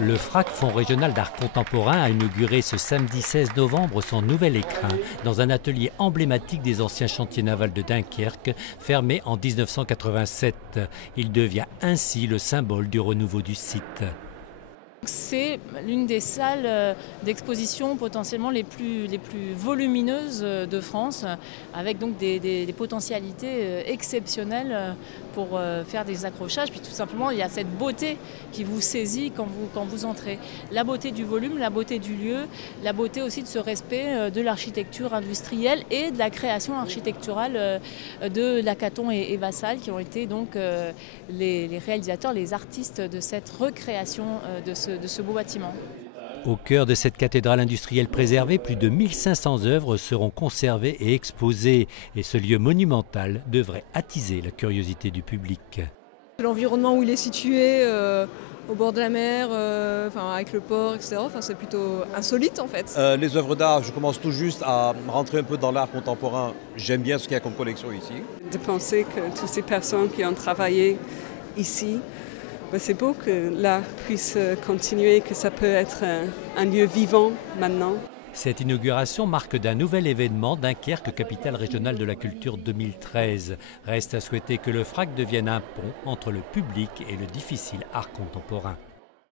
Le FRAC, Fonds régional d'art contemporain, a inauguré ce samedi 16 novembre son nouvel écrin dans un atelier emblématique des anciens chantiers navals de Dunkerque, fermé en 1987. Il devient ainsi le symbole du renouveau du site. C'est l'une des salles d'exposition potentiellement les plus volumineuses de France, avec donc des potentialités exceptionnelles pour faire des accrochages. Puis tout simplement, il y a cette beauté qui vous saisit quand vous entrez. La beauté du volume, la beauté du lieu, la beauté aussi de ce respect de l'architecture industrielle et de la création architecturale de Lacaton et Vassal, qui ont été donc les réalisateurs, les artistes de cette recréation de ce beau bâtiment. Au cœur de cette cathédrale industrielle préservée, plus de 1500 œuvres seront conservées et exposées. Et ce lieu monumental devrait attiser la curiosité du public. L'environnement où il est situé, au bord de la mer, avec le port, etc., c'est plutôt insolite en fait. Les œuvres d'art, je commence tout juste à rentrer un peu dans l'art contemporain. J'aime bien ce qu'il y a comme collection ici. De penser que toutes ces personnes qui ont travaillé ici, c'est beau que l'art puisse continuer, que ça peut être un lieu vivant maintenant. Cette inauguration marque d'un nouvel événement Dunkerque, capitale régionale de la culture 2013. Reste à souhaiter que le FRAC devienne un pont entre le public et le difficile art contemporain.